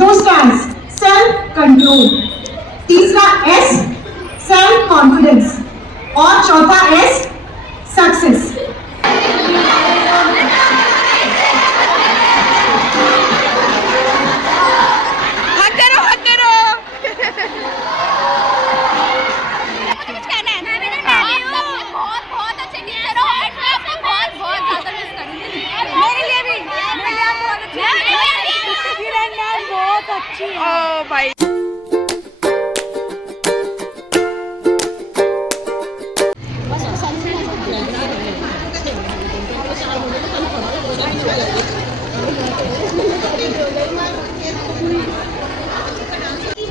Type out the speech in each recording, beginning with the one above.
दो stands, self control. तीसरा S, self confidence. और चौथा एस, सक्सेस। ओ भाई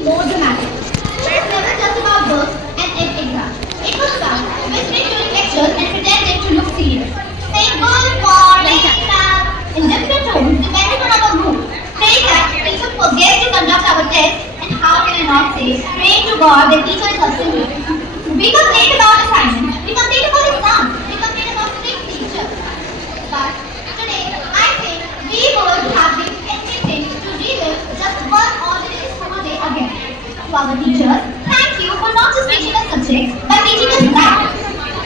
more dramatic. It's never just about books and exams. It was fun. We sit during lectures and pretended to look serious. Saying good morning now in different tones depending on our mood. Saying that we should forget to conduct our test, and how can I not say, praying to God that teacher is absent. We complained about assignments, we complained about exams, we complained about strict teachers. But today, I think we would have been hesitant to relive just one ordinary school day again. To our teachers, thank you for not just teaching us subjects, but teaching us life.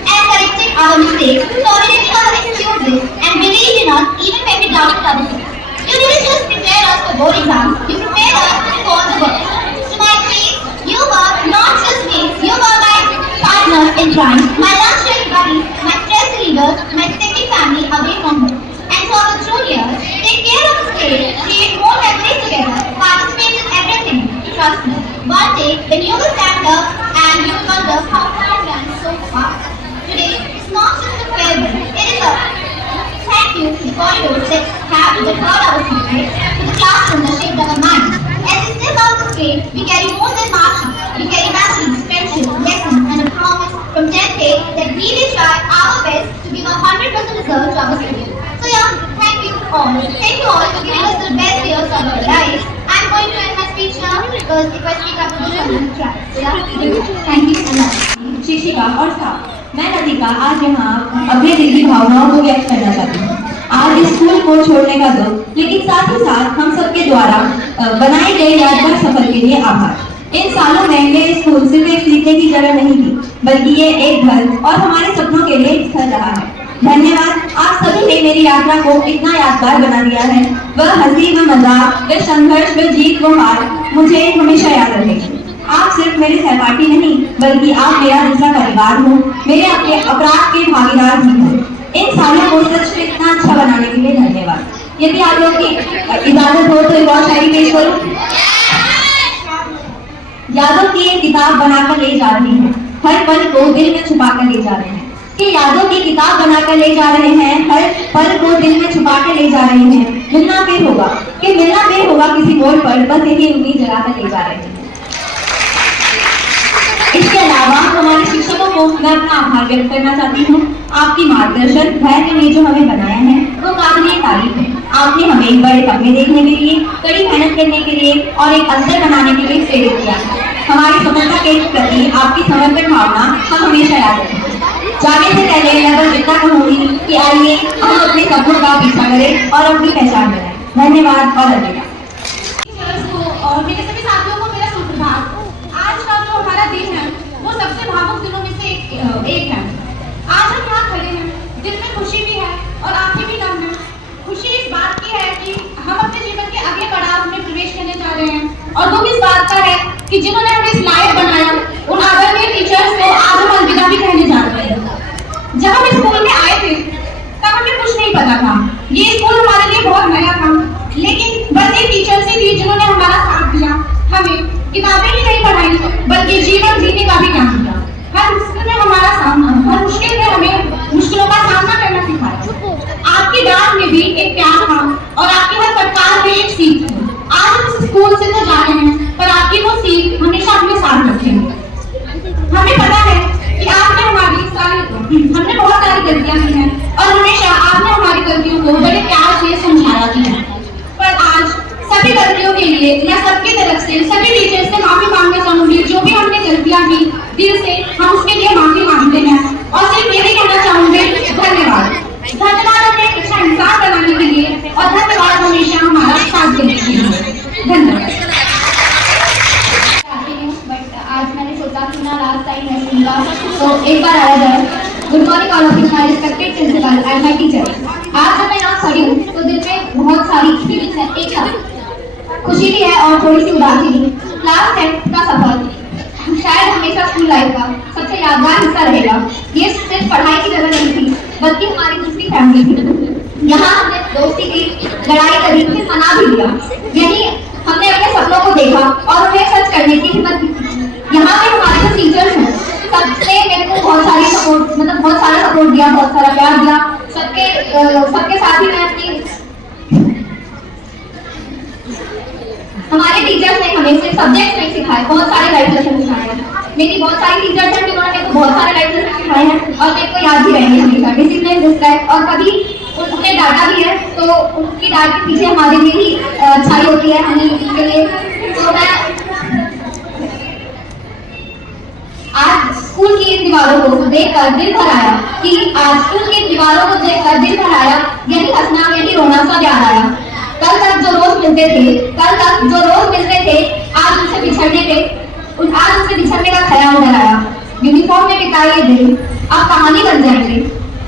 And correcting our mistakes, tolerating our excuses, and believing in us even when we doubted ourselves. You didn't just prepare us for board exams, you prepared us for the world. To my friends, you were not just mates, you were my partners in crime, my lunch break buddies, my stress relievers, my second family away from home. And to our juniors, take care of the stage, create more memories together, participate in everything. Trust me, one day when you will stand up and you will wonder how time ran so fast. Today, it's not just a farewell, it is a thank you to the corridors that have heard our secrets, to the classroom that shaped our minds. As we step out the gate, we carry more than marching. We carry memories, friendship, lessons, and a promise from 10th grade that we will try our best to give 100% result to our students. So yeah, thank you all. Thank you all for giving us the best years of our lives. I'm going to end my speech now because if I speak after this, I will cry. So yeah, thank you so much. शिक्षिका और staff, मैं लतिका आज यहाँ अपने दिल की भावनाओं को व्यक्त करना चाहती हूँ। आज इस स्कूल को छोड़ने का दुख, लेकिन साथ ही साथ हम सबके द्वारा बनाए गए यादगार सफर के लिए आभार। इन सालों में मेरे स्कूल सिर्फ एक सीखने की जगह नहीं थी, बल्कि ये एक घर और हमारे सपनों के लिए एक स्थल रहा है। धन्यवाद, आप सभी ने मेरी यात्रा को इतना यादगार बना दिया है। वह हंसी, वह मजाक, वह संघर्ष, वह जीत, वह हार मुझे हमेशा याद रहेगी। आप सिर्फ मेरे सहपाठी नहीं, बल्कि आप मेरा दूसरा परिवार हो, मेरे अपने अपराध के भागीदार भी हो। इन सालों को सच में इतना अच्छा बनाने के लिए धन्यवाद। यदि आप लोग की इजाजत हो तो एक और शायरी पेश करूं। यादों की एक किताब बनाकर ले जा रही है, हर पल को दिल में छुपा कर ले जा रहे हैं। कि यादों की किताब बनाकर ले जा रहे हैं, हर पल को दिल में छुपा कर ले जा रहे हैं। मिलना फिर होगा, कि मिलना फिर होगा किसी मोड़ पर, बस यही उम्मीद जगाकर ले जा रहे हैं। इसके अलावा हमारे शिक्षकों को मैं अपना आभार व्यक्त करना चाहती हूँ। आपकी मार्गदर्शन, धैर्य ने जो हमें बनाया है वो काबिल तारीफ है। आपने हमें बड़े सपने देखने के लिए, कड़ी मेहनत करने के लिए और एक अंतर बनाने के लिए प्रेरित किया है। हमारी सफलता के प्रति आपकी समर्पण भावना हम हमेशा याद रखेंगे। जाने से पहले मैं बस इतना कहूँगी कि आइए हम अपने सपनों का पीछा करें और अपनी पहचान बनाएं। धन्यवाद और अलविदा। और मेरे सभी साथियों को मेरा सुप्रभात। आज का जो हमारा दिन है वो सबसे भावुक दिनों में से एक है। आज हम यहाँ खड़े हैं, दिल में खुशी भी है और आंखें भी नम हैं। खुशी इस बात की है कि हम अपने जीवन के अगले पड़ाव में प्रवेश करने जा रहे हैं, और दुख इस बात का है कि जिन्होंने हमें इस लायक बनाया उन आदरणीय टीचर्स को आज हम अलविदा भी कहने जा रहे हैं। जब हम स्कूल में आए थे तब हमें कुछ नहीं पता था, ये स्कूल हमारे लिए बहुत नया था, लेकिन बस एक टीचर से थी जिन्होंने हमारा साथ दिया, हमें किताबें ही नहीं पढ़ाई बल्कि जीवन जीने का भी ज्ञान दिया। हर मुश्किल में हमारा सामना, हर मुश्किल में हमें मुश्किलों का सामना करना सिखाया। आपकी डांट में भी एक प्यार था और आपकी हर फटकार में एक सीख थी। आज हम इस स्कूल से तो जा रहे हैं, पर आपकी वो सीख हमेशा अपने साथ रखेंगे। हमें पता है कि आपने हमने बहुत सारी गलतियां की हैं और हमेशा आपने हमारी गलतियों को बड़े प्यार से समझाया भी है। पर आज सभी गलतियों के लिए मैं सबकी तरफ से सभी टीचर्स से माफी मांगना चाहूंगी। जो भी हमने गलतियां की दिल से हम उसके लिए माफी मांगते हैं और सिर्फ यही कहना चाहूंगे धन्यवाद। धन्यवाद हमें अच्छा इंसान बनाने के लिए और धन्यवाद हमेशा हमारा साथ देने के लिए। धन्यवाद। खुशी भी है और थोड़ी सी उदासी भी। क्लास 10th का सफर शायद हमेशा स्कूल लाइफ का सबसे यादगार हिस्सा रहेगा। ये सिर्फ पढ़ाई की जगह नहीं थी, बल्कि हमारी दूसरी फैमिली थी। यहाँ हमने दोस्ती की, लड़ाई करी, फिर मना भी लिया। यही हमने अपने सपनों को देखा और उन्हें सच करने की हिम्मत की। यहाँ पे हमारे जो टीचर्स हैं, सबने मेरे को बहुत सारा सपोर्ट दिया, बहुत सारा प्यार दिया। सबके साथ ही मैं अपनी हमारे टीचर्स ने हमें सिर्फ सब्जेक्ट नहीं सिखाए, बहुत सारे लाइफ लेसन सिखाए हैं। मेरी बहुत सारी टीचर्स हैं जिन्होंने मेरे को बहुत सारे लाइफ लेसन सिखाए हैं और मेरे को याद भी रहेंगे हमेशा। डिसिप्लिन, रिस्पेक्ट, और कभी उन्हें डांटा भी है तो उनकी डांट के पीछे हमारे लिए ही अच्छाई होती है, हम उनके लिए। तो मैं आज स्कूल की इन दीवारों को देखकर दिल भर आया कि आज स्कूल की दीवारों को देखकर दिल भर आया, यही हंसना, यही रोना सब याद आया। कल तक जो रोज मिलते थे, आज उनसे बिछड़ने का ख्याल डर आया। यूनिफॉर्म में बिताए ये दिन अब कहानी बन जाएंगे।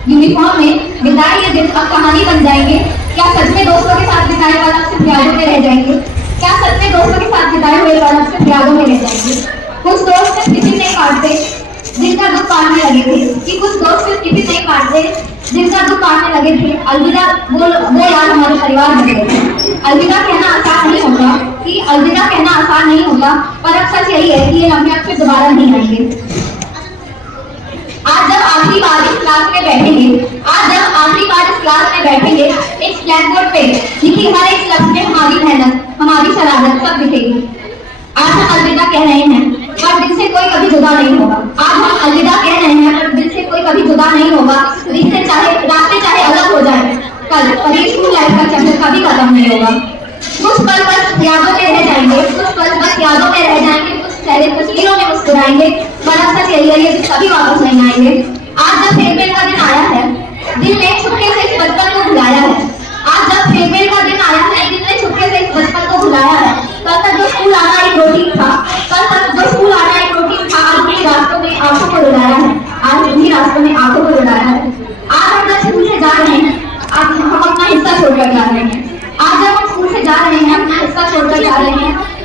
यूनिफॉर्म में बिताए ये दिन अब कहानी बन जाएंगे। क्या सच में दोस्तों के साथ बिताए पल अब सिर्फ यादों में रह जाएंगे? क्या सच में दोस्तों के साथ बिताए हुए पल अब सिर्फ यादों में रह जाएंगे? कुछ दोस्त सिर्फ टिफिन नहीं काटते जिनका दुख काटने लगे थे, कि कुछ दोस्त सिर्फ टिफिन नहीं काटते जिनका दुख काटने लगे थे। अलविदा वो यार हमारे परिवार में थे। अलविदा कहना आसान नहीं होता, पर अब सच यही है कि ये लम्हे अब फिर दोबारा नहीं आएंगे। आज जब आखिरी बार इस क्लास में बैठेंगे, इस ब्लैक बोर्ड पे लिखी हर एक लफ्ज में हमारी मेहनत, हमारी शरारत सब दिखेगी। आज हम अलविदा कह रहे हैं पर दिल से कोई कभी जुदा नहीं होगा। रिश्ते चाहे अलग हो जाए कल, पर ये स्कूल लाइफ का चैप्टर कभी खत्म नहीं होगा। कुछ पल बस यादों में रह जाएंगे, कुछ चेहरे तस्वीरों में मुस्कुराएंगे, पर अब सच यही है ये कभी वापस नहीं आएंगे। आज जब फेयरवेल का दिन आया है, दिल ने छुपके से इस बचपन को भुलाया है। कल तक जो स्कूल आना एक रोटीन था, आज उन्हीं रास्तों में आंखों को रुलाया है। आज हम जब स्कूल से जा रहे हैं, आज हम अपना हिस्सा छोड़कर जा रहे हैं।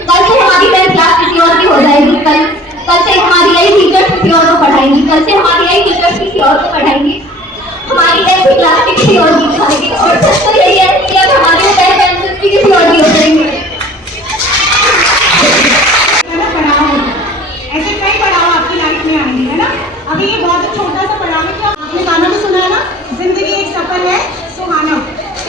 कल से हमारी 10th क्लास किसी और की हो जाएगी। कल से हमारी यही टीचर्स किसी और को पढ़ाएंगी। हमारी 10th क्लास किसी और की पढ़ाएंगी और सच तो यही है कि अब हमारे 10th पेंसिल्स भी किसी और की हो जाएंगी। ऐसे कई पड़ाव आपकी लाइफ में आएंगे, है ना। अभी ये बहुत छोटा सा पड़ाव है, क्या आपने गाना भी सुना है ना, जिंदगी एक सफर है सुहाना।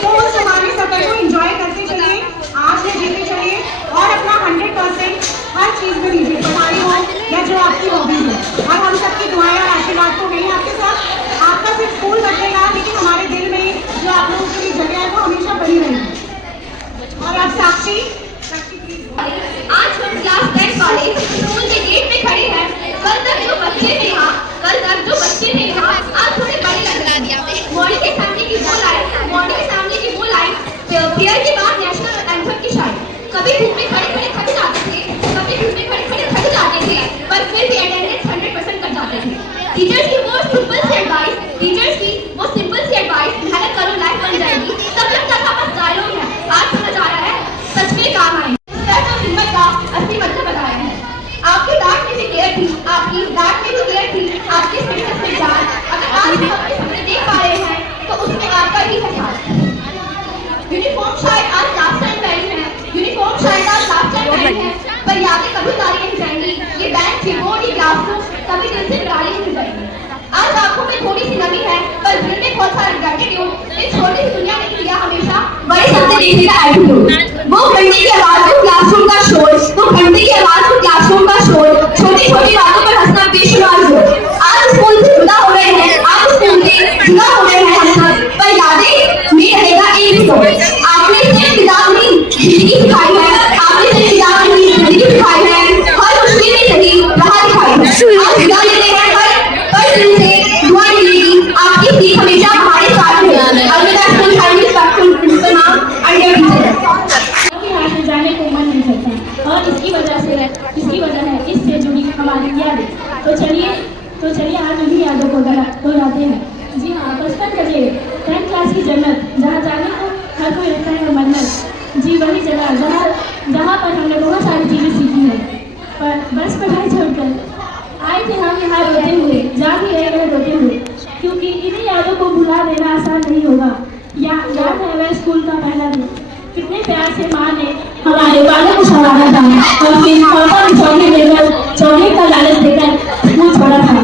तो उस सुहाने सफर को एंजॉय करते चलिए, आज में जीते चलिए और अपना 100% हर चीज़ में दीजिए, पढ़ाई हो या जो आपकी हॉबी हो। और हम सबकी दुआएं और आशीर्वाद तो नहीं आपके साथ। आपका सिर्फ स्कूल बदलेगा, लेकिन हमारे दिल में जो आप लोगों की जगह है वो हमेशा बनी रहेगी। और आप साक्षी आज हम क्लास 10 वाले स्कूल के गेट पे खड़े हैं। कल तक जो बच्चे थे यहाँ, आज थोड़े बड़े लग रहा है। मॉडल के सामने की वो लाइन प्रेयर के बाद नेशनल एंथम की शायद। कभी धूप में खड़े थक जाते थे, पर फिर भी अटेंडेंस 100% कर जाते थे। टीचर्स की वो सिंपल सी एडवाइस, मेहनत करो लाइफ बन जाएगी, तब लगता था बस डायलॉग है। आज समझ आ रहा है सच में काम आए। हिम्मत का असली मतलब बताया है। आपकी डांट में भी केयर थी, आपकी फिटनेस में जान। अगर आज हम अपने सपने देख पा रहे हैं तो उसमें आपका ही है साथ। यूनिफॉर्म शायद आज लास्ट टाइम पहनी है, पर यादें कभी तारी नहीं जाएंगी। ये बैंक, कीबोर्ड, ये क्लासरूम कभी दिल से गाड़ी नहीं जाएंगी। आज आंखों में थोड़ी सी नमी है, पर दिल में बहुत सारा ग्रैटिट्यूड। इस छोटी सी दुनिया ने किया हमेशा बड़े सपने देखने का एटीट्यूड। वो घंटी की आवाज, वो क्लासरूम का शोर, छोटी छोटी बातों पर हंसना बेशुमार हो। आज स्कूल से जुदा हो रहे हैं हम सब, पर यादें में रहेगा एक ही सोच। आपने सिर्फ किताब नहीं जिंदगी सिखाई है, हर मुश्किल में सही राह दिखाई है। आज विदा लेते हैं पर दिल से दुआ मिलेगी, आपकी सीख हमेशा हमारे साथ है। अलविदा school, high respectful principal ma'am and teachers. जाने को बस पढ़ाई छोड़कर आए थे हम यहाँ रोते हुए, जा भी रहे हैं रोते हुए, क्योंकि इन्हीं यादों को भुला देना आसान नहीं होगा। याद है वह स्कूल का पहला दिन, कितने प्यार से माँ ने हमारे बालों को संवारा था और फिर पापा ने चौके का लालच देकर स्कूल छोड़ा था।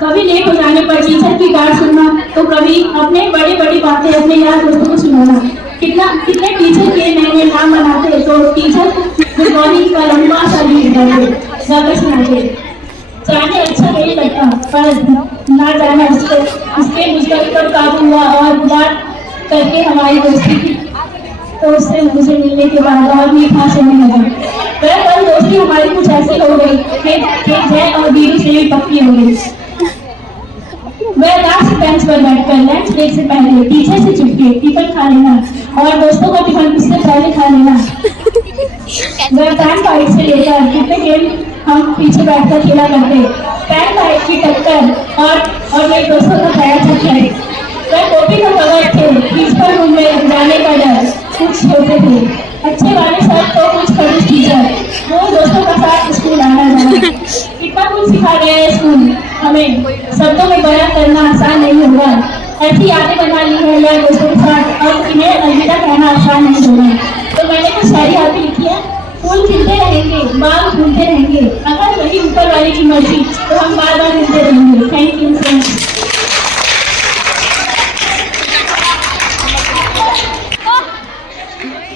कभी लेट हो जाने पर टीचर की डांट सुनना, तो कभी अपने बड़ी बातें अपने यार दोस्तों को सुनाना। कितने टीचर के नए नाम बनाते तो टीचर गुड मॉर्निंग का लंबा सा गीत गाकर सुनाते। जाने अच्छा नहीं लगता, पर ना जाना उसके मुझ पर कब काबू हुआ और बात करके हमारी दोस्ती की, तो उससे मुझे मिलने के बाद और भी खास होने लगा। वह पल दोस्ती हमारी कुछ ऐसी हो गई कि जय और बीरू से भी पक्की हो गई। वह लास्ट बेंच पर बैठकर लंच ब्रेक से पहले टीचर से चिपके टिफिन खा लेना और दोस्तों का टिफिन उससे पहले खा लेना। वह पैन फाइट से लेकर कितने गेम हम पीछे बैठकर खेला करते। पैन फाइट की टक्कर और मेरे दोस्तों का पैर चक्कर। वह कॉपी का कवर थे, प्रिंसिपल रूम में जाने का डर कुछ होते थे। अच्छे वाले सर तो कुछ खड़ूस टीचर, वो दोस्तों का साथ स्कूल आना जाना। कितना कुछ सिखा गया है स्कूल हमें, शब्दों में बयां करना आसान नहीं होगा। ऐसी यादें बना ली है यार दोस्तों के साथ, अब इन्हें अलविदा कहना आसान नहीं होगा। तो मैंने कुछ सारी यादें लिखी है। फूल खिलते रहेंगे, बाग घूमते रहेंगे, अगर वही ऊपर वाले की मर्जी तो हम बार बार मिलते रहेंगे। Thank you so much.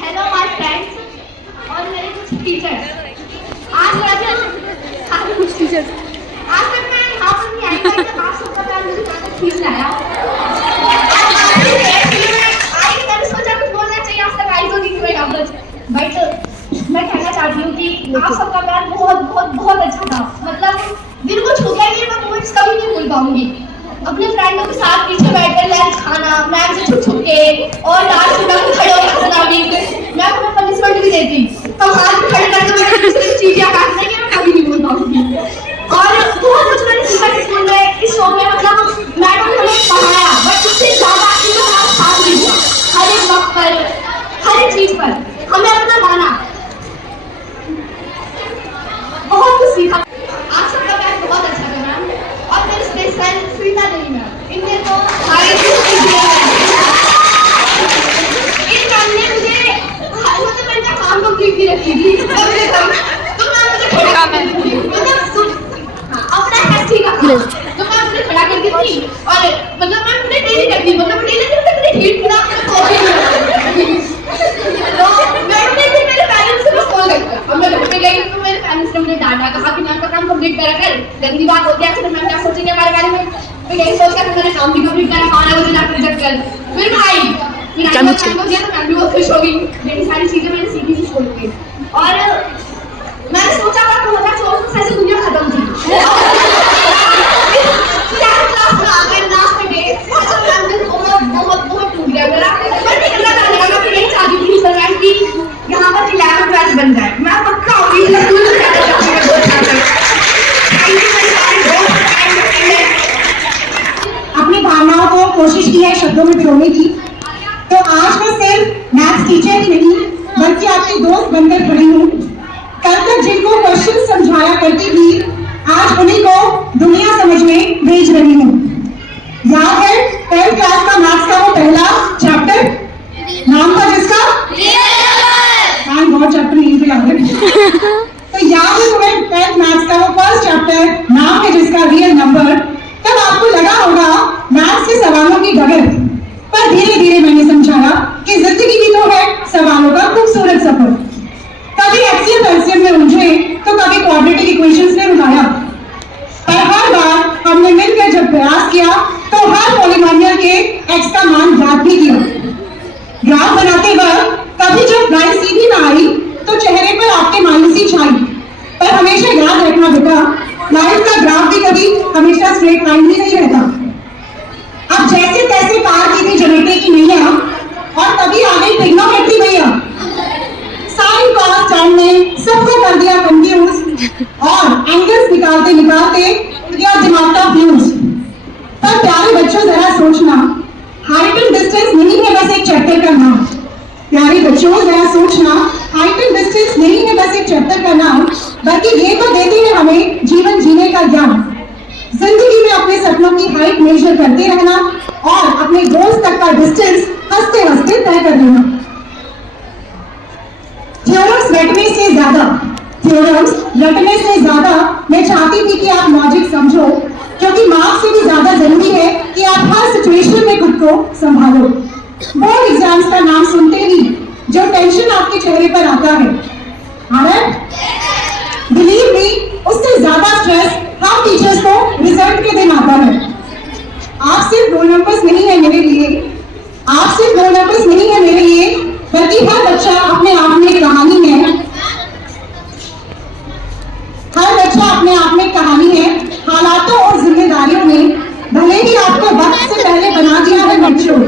Hello my friends और मेरे कुछ टीचर्स। आज मैं यहाँ पर नहीं आई, मैं आप सबका प्यार मुझे ज़्यादा खींच लाया। मैंने सोचा कुछ बोलना चाहिए, आज तक आई तो नहीं मैं यहाँ पर, बट मैं कहना चाहती हूँ कि आप सबका प्यार बहुत बहुत बहुत अच्छा था। मतलब दिल को छू गया, ये मैं मोमेंट्स कभी नहीं भूल पाऊंगी। अपने फ्रेंडों के साथ पीछे बैठकर लंच खाना, मैम से छुप के और डांस सुना के खड़े होकर हंसना भी। मैं तुम्हें पनिशमेंट भी देती, हम हाथ में खड़े करके मैंने दूसरे की चीज़ें काटने की मैं कभी नहीं भूल पाऊंगी। और बहुत कुछ मैंने सीखा स्कूल में, इस शो में। मतलब मैडम ने हमें पढ़ाया, बट उससे ज़्यादा इनका हमारा साथ भी दिया। हर एक वक्त पर, हर एक चीज़ पर हमें अपना माना, बहुत कुछ सीखा। आप सबका प्यार बहुत अच्छा था मैम। और मेरे स्पेशल सुनीता देवी मैम, इनने तो सारी चीज़ दिया है। इन मैम ने मुझे मतलब मैंने काम कंप्लीट भी रखी थी, तो मैम मुझे खड़ा कर देती थी। मतलब अपना हैसी का तो मैम मुझे खड़ा कर देती थी। और मतलब मैम मुझे डेली करती, मतलब डेली जब तक मुझे हीट पूरा कॉफी तो मैम ने मेरे पेरेंट्स से कॉल करता। मैं घर पे गई तो मेरे पेरेंट्स ने मुझे डांटा, कहा कि मैम का काम कंप्लीट करा कर, गंदी बात होती है। फिर मैम क्या सोचेंगे हमारे बारे में, फिर यही सोचकर मैंने काम भी कंप्लीट करा, खाना मुझे ना प्रोजेक्ट कर। फिर भाई काम हो गया तो मैम भी बहुत खुश हो गई। मेरी सारी चीज़ें मैंने सीखी थी स्कूल की। और मैंने सोचा था 2014 में ऐसी दुनिया खत्म थी। क्लास में आकर लास्ट डे मैम ने बहुत टूट गया मेरा। पर निकलना जाने का मैं यही चाहती थी सर मैम की यहाँ पर 11 क्लास बन जाए। मैं पक्का होगी स्कूल में जाना चाहती हूँ। अपनी भावनाओं को कोशिश की है शब्दों में पिरोने की, तो आज मैं सिर्फ मैथ्स टीचर ही नहीं बल्कि आपकी दोस्त बनकर खड़ी हूँ। कल तक जिनको क्वेश्चन समझाया करती थी, आज उन्हीं को दुनिया समझने भेज रही हूँ। याद है 10th क्लास का मैथ्स का वो पहला चैप्टर, नाम था जिसका बहुत चैप्टर नहीं थे याद है। तो याद है तुम्हें 10th मैथ्स का वो फर्स्ट चैप्टर, नाम है जिसका रियल नंबर। तब आपको लगा होगा मैथ्स के सवालों की डगर, पर धीरे धीरे मैंने समझाया कि जिंदगी भी तो है सवालों का खूबसूरत सफर। कभी एक्सियल एलसीएम में उलझे तो कभी क्वाड्रेटिक इक्वेशंस में उलझाया, पर हर बार हमने मिलकर जब प्रयास किया तो हर पॉलिनोमियल के एक्स का मान याद भी किया। ग्राफ बनाते वक्त कभी जब लाइन सीधी ना आई तो चेहरे पर आपके मायूसी छाई, पर हमेशा याद रखना बेटा, लाइफ का ग्राफ भी कभी हमेशा स्ट्रेट लाइन ही नहीं रहता। अब जैसे तैसे पार की थी जनरेटर की नैया और तभी आ गई ट्रिग्नोमेट्री भैया। साइन कॉस टर्म ने सबको कर दिया कंफ्यूज और एंगल्स निकालते निकालते किया दिमाग का फ्यूज। पर प्यारे बच्चों जरा सोचना, हाइट एंड डिस्टेंस नहीं है बस एक चैप्टर का नाम। प्यारे बच्चों जरा सोचना, हाइट एंड डिस्टेंस नहीं है बस एक चैप्टर का नाम, बल्कि ये तो देती है हमें जीवन जीने का ज्ञान। जिंदगी में अपने सपनों की हाइट मेजर करते रहना और अपने गोल्स तक का डिस्टेंस हंसते हंसते तय कर लेना। थ्योरम्स रटने से ज्यादा मैं चाहती थी कि आप लॉजिक समझो, क्योंकि मार्क्स से भी ज्यादा जरूरी है कि आप हर सिचुएशन में खुद को संभालो। बोर्ड एग्जाम्स का नाम सुनते ही जो टेंशन आपके चेहरे पर आता है, बिलीव मी, उससे ज्यादा स्ट्रेस हम टीचर्स को रिजल्ट के दिन आता है। आप सिर्फ रोल नंबर्स नहीं है मेरे लिए, बल्कि हर बच्चा अपने आप में कहानी है। हालातों और जिम्मेदारियों ने भले ही आपको वक्त से पहले बना दिया है मैच्योर,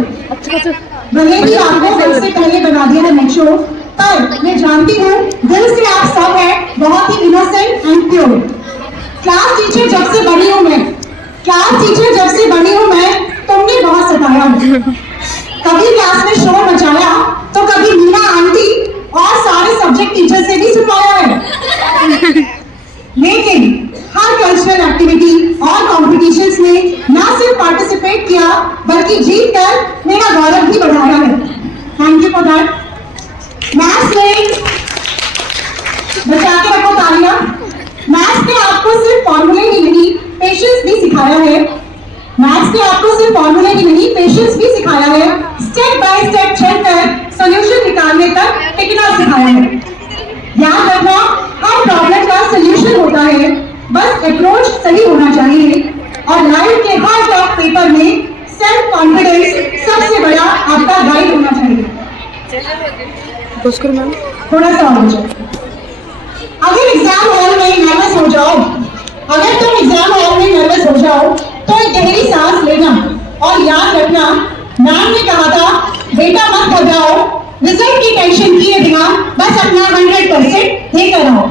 पर मैं जानती हूँ दिल से आप सब है बहुत ही innocent and pure. Class teacher जब से बनी हूँ मैं तुमने बहुत सताया। कभी क्लास में शोर मचाया तो कभी मीना आंटी और सारे सब्जेक्ट टीचर से भी सुनवाया है। लेकिन हर कल्चरल एक्टिविटी और कॉम्पिटिशन्स में न सिर्फ पार्टिसिपेट किया बल्कि जीत कर मेरा गौरव भी बढ़ाया है। Thank you for that. Maths ने बचा के रखो तालियां। मैथ्स ने आपको सिर्फ फॉर्मूले ही नहीं पेशेंस भी सिखाया है। स्टेप बाय स्टेप चलकर सॉल्यूशन निकालने तक टिकना सिखाया है। याद रखना, हर प्रॉब्लम का सॉल्यूशन होता है, बस अप्रोच सही होना चाहिए। और लाइफ के हर टॉप पेपर में सेल्फ कॉन्फिडेंस सबसे बड़ा आपका गाइड होना चाहिए। थोड़ा सा हो जाए। अगर एग्जाम हॉल में नर्वस हो जाओ तो एक गहरी सांस लेना और याद रखना, मैम ने कहा था बेटा मत घबराओ, रिजल्ट की टेंशन किए बिना बस अपना 100% देकर आओ।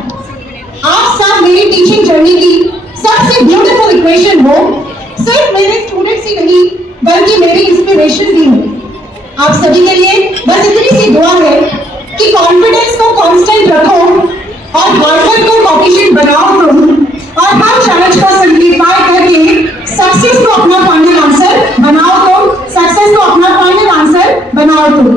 आप सब मेरी टीचिंग जर्नी की सबसे ब्यूटीफुल इक्वेशन हो, सिर्फ मेरे स्टूडेंट्स ही नहीं बल्कि मेरी इंस्पिरेशन भी हो। आप सभी के लिए बस इतनी सी दुआ है कि कॉन्फिडेंस को कांस्टेंट रखो और हार्डवर्क को कॉफिशिएंट बनाओ तुम, और हर चैलेंज को सिंप्लीफाई करके सक्सेस को अपना फाइनल आंसर बनाओ तुम।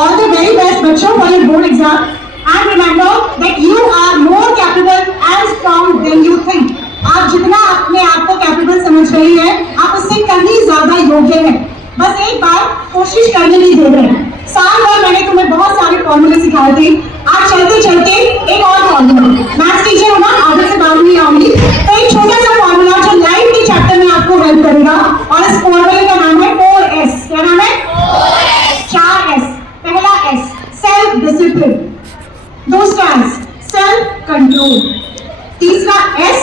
ऑल द वेरी बेस्ट बच्चों for your board exam, and remember that you are more capable and strong than you think. आप जितना अपने आप को कैपेबल समझ रही है, आप उससे कहीं ज्यादा योग्य है। बस एक बार कोशिश करने की देर है। साल भर मैंने तुम्हें बहुत सारे फॉर्मूले सिखाए थे, आज चलते चलते एक और फॉर्मूला। मैथ्स टीचर हो ना, आगे से बाद में आऊंगी, तो एक छोटा सा फॉर्मूला जो लाइफ के चैप्टर में आपको हेल्प करेगा, और इस फॉर्मूले का नाम है 4S। क्या नाम है? 4S। पहला S सेल्फ डिसिप्लिन, दूसरा S सेल्फ कंट्रोल, तीसरा S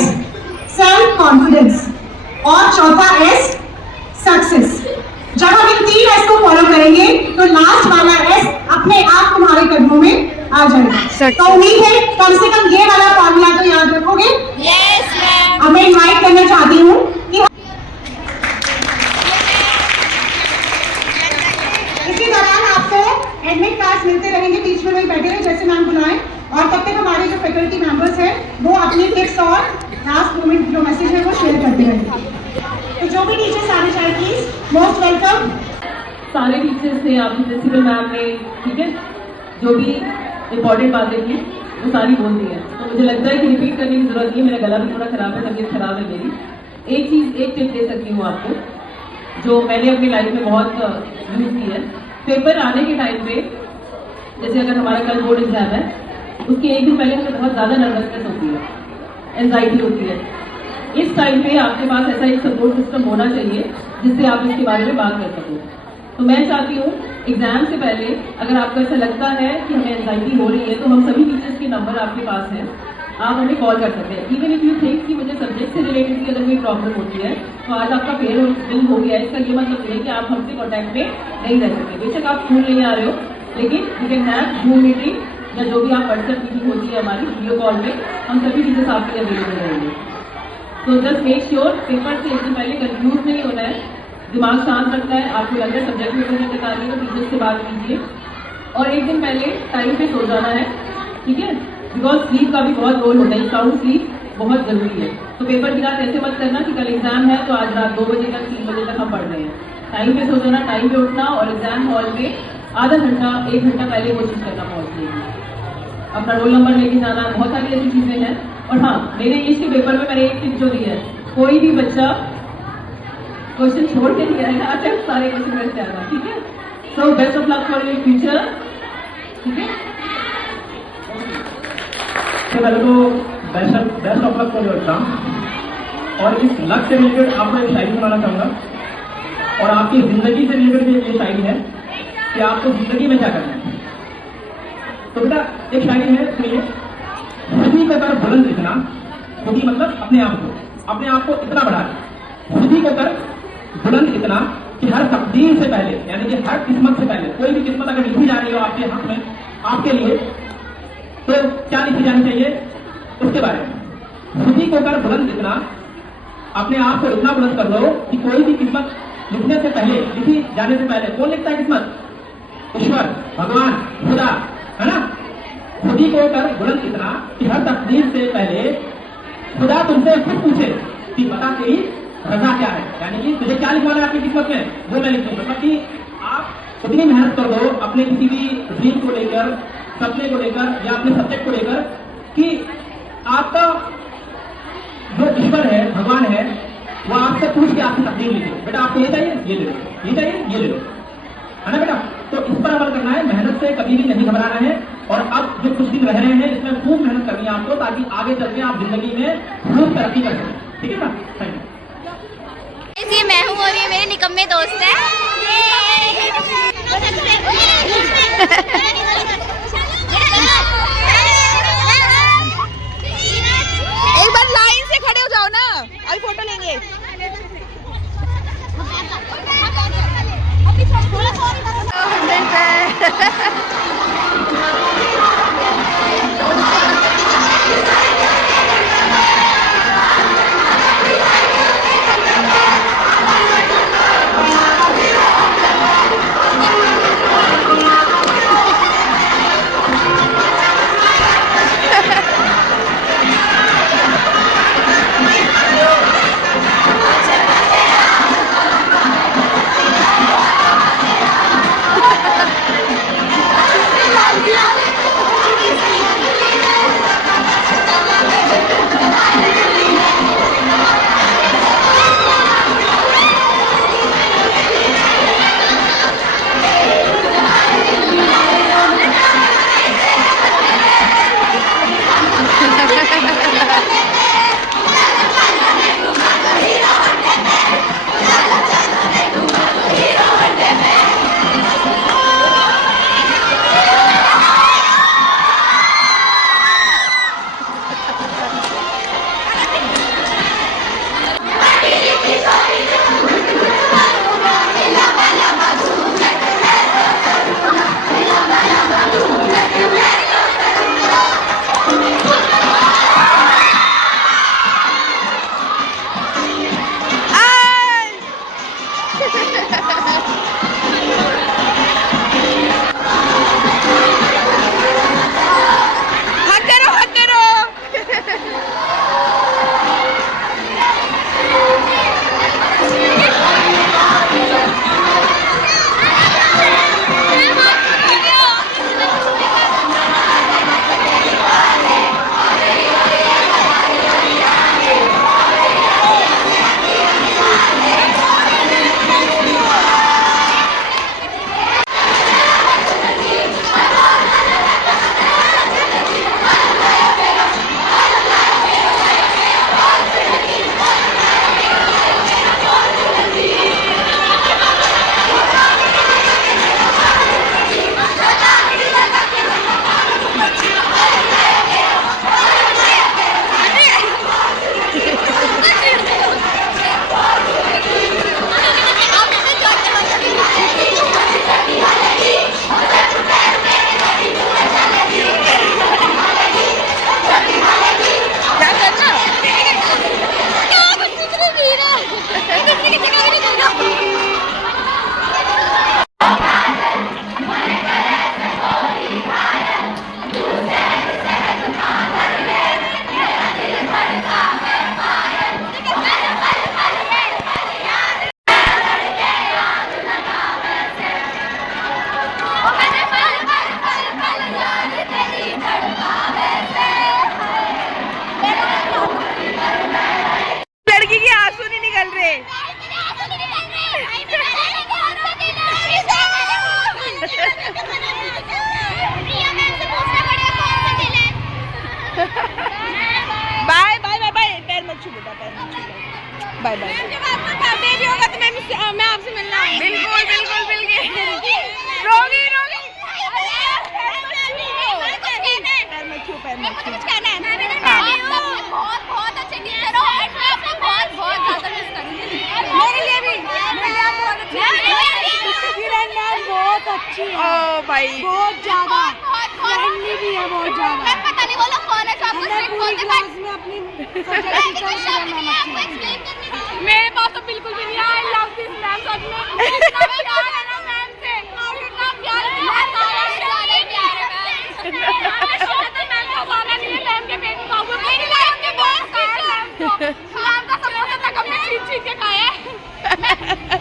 सेल्फ कॉन्फिडेंस, और चौथा S सक्सेस। जब हम इन 3 S को फॉलो करेंगे तो लास्ट वाला S अपने आप तुम्हारे कदमों में आ जाएगा। तो उम्मीद है कम से कम ये वाला फॉर्मूला तो याद रखोगे। Yes ma'am. अब मैं इनवाइट करना चाहती हूँ कि इसी दौरान आपको एडमिट कार्ड्स मिलते रहेंगे, बीच में वही बैठे रहे जैसे मैम बुलाएं, और तब तक हमारे जो फैकल्टी मेंबर्स हैं वो अपने टिप्स और लास्ट मोमेंट जो मैसेज है वो शेयर करते रहेंगे। तो जो भी टीचर्स आने चाहिए प्लीज मोस्ट वेलकम। सारे टीचर्स थे, आपकी प्रिंसिपल मैम ने, ठीक है, जो भी इम्पोर्टेंट बातें थी वो सारी बोल दी है। तो मुझे लगता है कि रिपीट करने की जरूरत नहीं है, मेरा गला भी थोड़ा खराब है, तबीयत खराब है मेरी। एक टिप दे सकती हूँ आपको जो मैंने अपनी लाइफ में बहुत यूज की है। पेपर आने के टाइम पे, जैसे अगर हमारा कल बोर्ड एग्जाम है, उसके एक दिन पहले हमें बहुत ज़्यादा नर्वसनेस होती है, एंजाइटी होती है। इस टाइम पे आपके पास ऐसा एक सपोर्ट सिस्टम होना चाहिए जिससे आप इसके बारे में बात कर सको। तो मैं चाहती हूँ एग्जाम से पहले अगर आपको ऐसा लगता है कि हमें एंजाइटी हो रही है, तो हम सभी टीचर्स के नंबर आपके पास हैं, आप हमें कॉल कर सकते हैं। इवन इफ यू थिंक कि मुझे सब्जेक्ट से रिलेटेड की अगर कोई प्रॉब्लम होती है, तो आज आपका फेयर बिल हो गया है, इसका ये मतलब नहीं है कि आप हमसे कॉन्टैक्ट में नहीं रह सकते। बेशक आप स्कूल नहीं आ रहे हो, लेकिन you can have zoom meeting या जो भी आप व्हाट्सएप मीटिंग होती है हमारी वीडियो कॉल में, हम सभी टीचर्स आपके लिए अवेलेबल रहेंगे। तो जस्ट मेक श्योर पेपर से एक दिन पहले कंफ्यूज नहीं होना है, दिमाग शांत रखना है। आपको लग रहा है सब्जेक्ट में कोई दिक्कत आ रही है तो टीचर से बात कीजिए, और एक दिन पहले टाइम पे सो जाना है। ठीक है, बिकॉज स्लीप का भी बहुत रोल होता है, साउंड स्लीप बहुत जरूरी है। तो पेपर की रात ऐसे मत करना कि कल एग्जाम है तो आज रात 2 बजे तक 3 बजे तक हम पढ़ रहे हैं। टाइम पे सो जाना, टाइम पे उठना और एग्जाम हॉल में आधा घंटा 1 घंटा पहले कोशिश करना पहुंचने की, अपना रोल नंबर लेके जाना, बहुत सारी ऐसी चीजें हैं। और हाँ, मेरे इंग्लिश के पेपर में मैंने एक टिप जो दी है, कोई भी बच्चा क्वेश्चन छोड़ के नहीं आएगा, अच्छा सारे क्वेश्चन वैसे आएगा, ठीक है। So best of luck for your future, ठीक है। पहले तो best of luck for your exam. और इस लक से रिलेटेड आपको एक शायरी सुनाना चाहूंगा और आपकी जिंदगी से रिलेटेड ये शायरी है कि आपको जिंदगी में क्या करना है। तो बेटा एक शायरी है, सुनिए। खुदी को कर बुलंद इतना, खुदी मतलब अपने आप को इतना बढ़ा, खुदी को कर बुलंद इतना कि हर तकदीर से पहले, यानी कि हर किस्मत से पहले, कोई भी किस्मत अगर लिखी जा रही हो आपके हाथ में आपके लिए, तो क्या लिखी जानी चाहिए उसके बारे में। खुदी को कर बुलंद इतना, अपने आप को इतना बुलंद कर लो कि कोई भी किस्मत लिखने से पहले, लिखी जाने से पहले, कौन लिखता है किस्मत? ईश्वर, भगवान, खुदा, है ना। खुदी को कर बुलंद इतना कि हर तकदीर से पहले खुदा तुमसे खुद पूछे कि बता तेरी रजा क्या है, यानी कि तुझे क्या लिखवाना है आपकी किस्मत में, वो मैं लिखूं। मतलब कि आप उतनी मेहनत कर दो अपने किसी भी ड्रीम को लेकर, सपने को लेकर या अपने सब्जेक्ट को लेकर कि आपका जो ईश्वर है, भगवान है, वो आपसे पूछ के आपकी तकदीर लिखे, बेटा आपको ये चाहिए ये ले लो, ये चाहिए ये ले लो, है ना बेटा। तो इस पर अमल करना है, मेहनत से कभी भी नहीं घबराना है। और अब जो कुछ दिन रह रहे हैं इसमें खूब मेहनत करनी है आपको, ताकि आगे चल के आप जिंदगी में खूब तरक्की कर सकें, ठीक है ना। Thank you. ये मैं हूँ और ये मेरे निकम्मे दोस्त है। एक बार लाइन से खड़े हो जाओ ना, अभी फोटो लेंगे। Bye bye. बर्थडे भी होगा तो मैं आपसे मिलना आऊंगी। बिल्कुल बिल्कुल बिल्कुल। रोगी रोगी। पैर में छू पैर में छू। बहुत बहुत अच्छे टीचर हो। मैं आपको बहुत बहुत ज्यादा मिस करूंगी। मेरे लिए भी आप बहुत अच्छे किरण मैम बहुत अच्छी है। ओ भाई बहुत ज्यादा फ्रेंडली भी है बहुत ज्यादा। मैं पता नहीं वो लोग कौन है जो आपको स्ट्रिक्ट बोलते हैं। में अपनी मेरे पास तो बिल्कुल भी नहीं। आई लव दिस मैम सच में इतना प्यार है ना मैम से। इतना प्यार है मैम को वाला नहीं है। मैम के बेबी बाबू नहीं मैम के बहुत सारे मैम का समोसा तक हमने छीन के खाया है।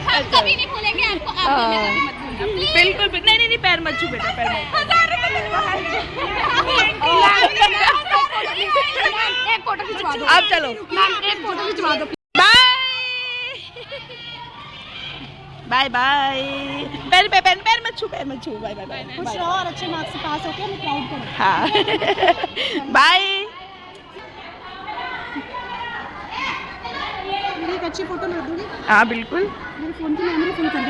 हम कभी नहीं भूलेंगे आपको। आप भी कभी मत भूलना बिल्कुल। नहीं नहीं पैर मत छू बेटा पैर मत। 1000 रुपए एक फोटो खिंचवा दो। आप चलो मैम एक फोटो खिंचवा दो। Bye bye. पैर मत छू पैर मत छू। Bye bye bye. खुश रहो और अच्छे मार्क्स से पास होकर हमें प्राउड करो। हाँ बाय। मेरी एक अच्छी फोटो ला दोगे? हाँ बिल्कुल। मेरे फोन की मेमोरी फुल कर दो।